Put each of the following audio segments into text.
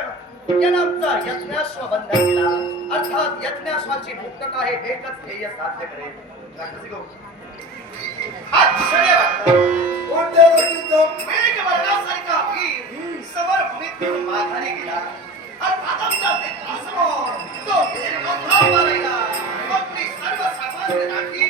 म्हणजे भीषण यानं आमचा यज्ञाश्व बंधन केला अर्थात यज्ञाश्वाची मुक्तता हे एकच ध्येय साध्य करेल. मेघवर्णासारखा वीर समरभूमीतून माघारी गेला. अर्थात आमच्या मित्रासमोर तो वीर योद्धा उभा राहिला. आपली सर्वसामान्य नाती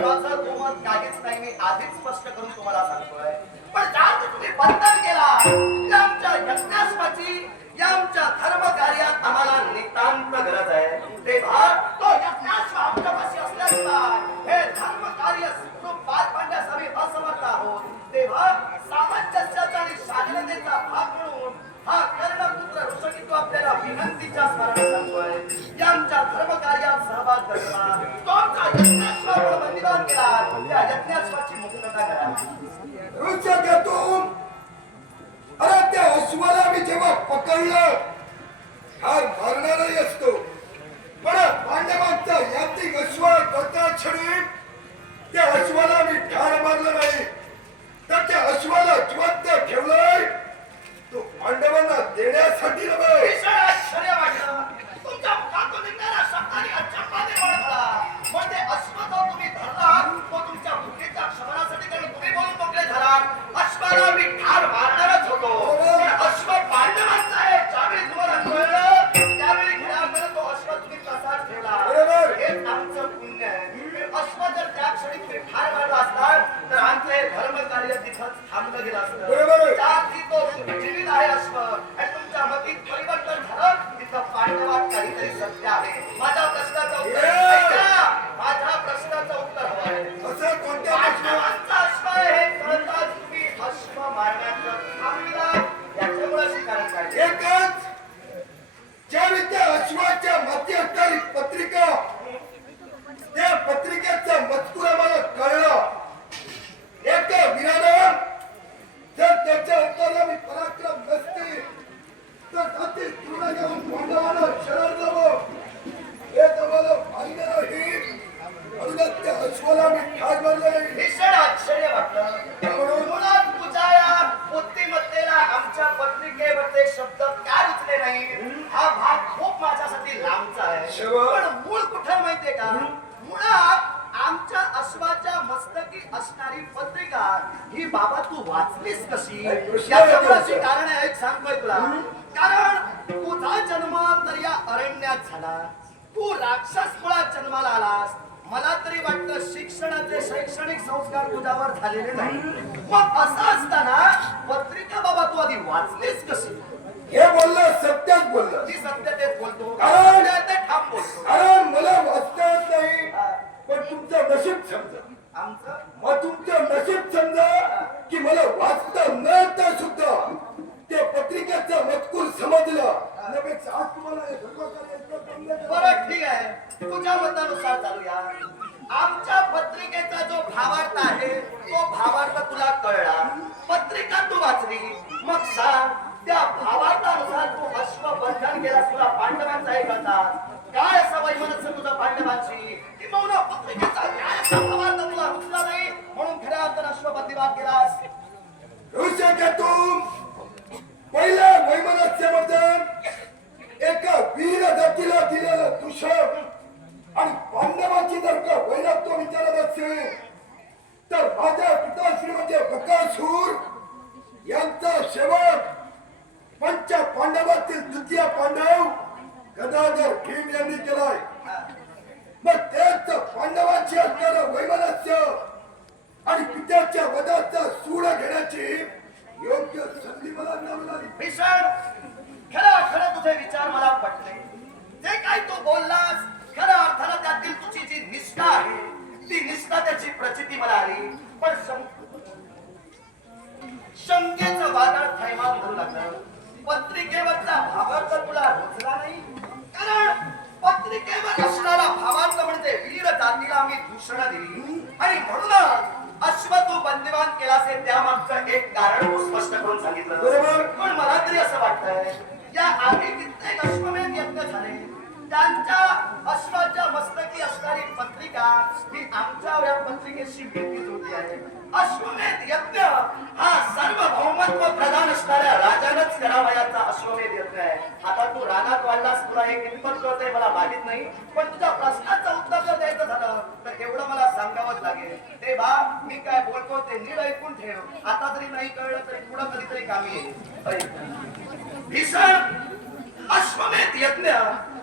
त्याबद्दल माझं दुमत काहीच नाही. मी आधीच स्पष्ट करून तुम्हाला सांगतोय. पण ज्या तुम्ही बंधन केला आमच्या यज्ञाश्वाची या आमच्या धर्म कार्यात आम्हाला नितांत गरज आहे. ते भाग तो यज्ञाश्व आमच्यापाशी असल्याशिवाय हे धर्म कार्य सुखरूप पार पाडण्यास आम्ही असमर्थ आहोत. ते भाग सामंजस्याचा आणि शालीनतेचा भाग म्हणून हा कर्णपुत्र ऋषकी तो आपल्याला विनंतीच्या स्मरणात सांगतोय. या आमच्या धर्म कार्यात सहभाग करणार तो आमचा যাবে लांबचा आहे. शिवा. पण मूळ कुठं माहितीये का? मुळात आमच्या अश्वाच्या मस्तकी असणारी पत्रिका ही बाबा तू वाचलीस कशी? अरे कृष्ण याचं. कारण आहे एक सांगतोय तुला. कारण तुझा जन्म तर या अरण्यात झाला तू राक्षस मुळात जन्माला आलास मला तरी वाटतं शिक्षणाचे शैक्षणिक संस्कार तुझ्यावर झालेले नाही. मग असं असताना पत्रिका बाबा तू आधी वाचलीस कशी? हे बोललं सत्याच बोललं. ती बोलतो. कारण- सत्य ते ठाम बोलतो. कारण मला वाचता येत नाही पण तुमचं नशीब समजा. आमचं? मग तुमचं नशीब समजा की मला वाचता न येता सुद्धा त्या पत्रिकेचा मजकूर समजला. त्यापेक्षा आज तुम्हाला हे सर्व कार्य इतकं जमलं का? बरं ठीक आहे. तुझ्या मतानुसार चालूया आमच्या पत्रिकेचा जो भावार्थ आहे तो भावार्थ तुला कळला. पत्रिका तू वाचली. मग सांग. त्या भावार्थानुसार तू अश्व बंधन केलास तुला पांडवांचा हे कळतात काय असा वैमनस तुझा पांडवांची? किंवा पत्रिकेचा काय असा भावार्थ तुला रुचला नाही केलास. पहिल्या वैमनस्य एका वीर जातीला दिलेलं दूषण आणि पांडवाची जर का वैरत्व विचारत असेल तर माझ्या पिताश्री म्हणजे बकासूर यांचा शेवट पंच पांडवातील द्वितीय पांडव गदाधर भीम यांनी केलाय. मग तेच पांडवांची असणारं वैमनस्य आणि पित्याच्या वदाचा सूड घेण्याची योग्य संधी मला न मिळाली. भीषण खरा खरं तुझे विचार मला पटले. जे काही तू बोललास खरं अर्थाला त्यातील तुझी जी निष्ठा आहे ती निष्ठा त्याची प्रचिती मला आली. पण शंकेचं वादळ थैमान धरू लागलं. पत्रिकेवरचा भावार्थ तुला रुचला नाही? कारण पत्रिकेवर असणारा भावार्थ म्हणजे वीर जातीला मी दूषण दिली. आणि म्हणूनच अश्व तू बंदिवान केलास हे त्यामागचं एक कारण स्पष्ट करून सांगितलं बरोबर. पण मला तरी असं वाटतंय या आधी कित्येक अश्वमेध यज्ञ झाले. त्यांच्या अश्वाच्या मस्तकी असणारी पत्रिका ही आमच्या या पत्रिकेशी अश्वमेध यज्ञ हा सार्वभौमत्व प्रधान असणाऱ्या राजानच करावयाचा अश्वमेध यज्ञ आहे. आता तू रानात वाढलास तुला हे कितपत कळतंय मला माहीत नाही पण तुझ्या प्रश्नाचं उत्तर जर द्यायचं झालं तर एवढं मला सांगावंच लागेल. ते बा मी काय बोलतो ते नीड ऐकून ठेव. आता जरी नाही कळलं तरी पुढं कधीतरी कामी येईल. भीषण अश्वमेध यज्ञ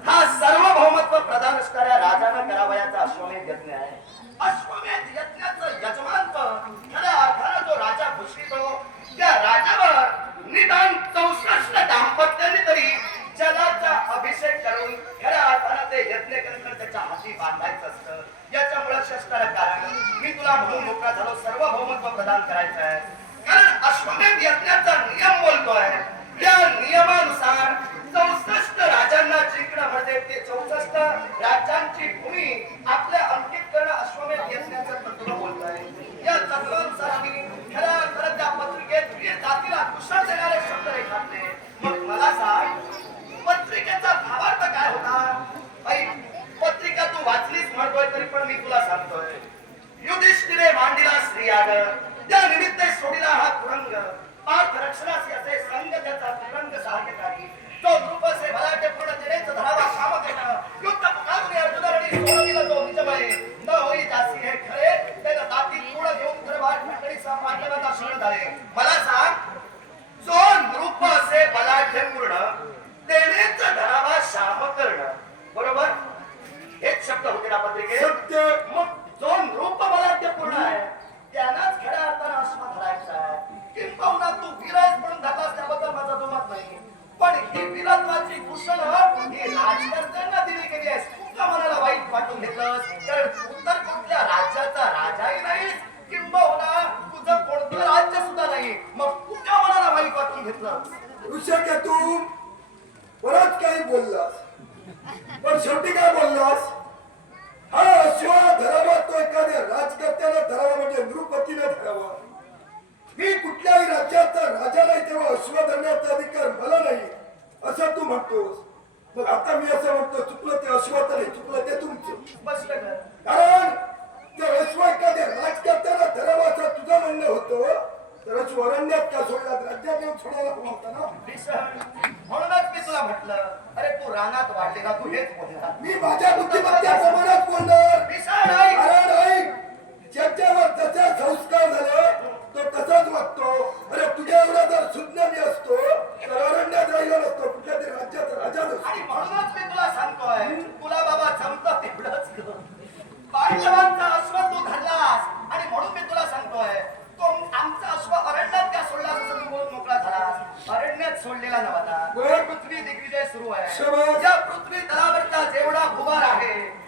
हा सर्वभौमत्व प्रदान असणाऱ्या राजानं करावयाचा अश्वमेध यज्ञ आहे. अश्वमेध यज्ञाचं यजमानपण खऱ्या अर्थानं जो राजा भूषितो त्या राजावर निदान चौसष्ट दाम्पत्याने तरी जलाचा अभिषेक करून खऱ्या अर्थानं ते यज्ञ करून त्याच्या हाती बांधायचं असतं. याच्यामुळे शस्त्र कारण मी तुला म्हणून मोकळा झालो. सर्वभौमत्व प्रदान करायचं आहे. कारण अश्वमेध यज्ञाचा देव सोडायला होता ना? म्हणूनच मी तुला म्हटलं. अरे तू रानात वाटलेला तू हेच बोलला. मी माझ्या बुद्धिमत्त्या प्रमाणात बोलणार ज्याच्यावर त्याचा संस्कार झाला तो तसाच वागतो. अरे तुझ्या एवढा जर सुज्ञानी असतो तर अरण्यात राहिला नसतो कुठल्या तरी राज्यात राजा आणि म्हणूनच मी तुला सांगतोय तुला बाबा जमत तेवढंच पांडवांचा सोडलेला नव्हता. पृथ्वी दिग्विजय सुरू आहे. या पृथ्वी तलावरचा जेवढा भूभार आहे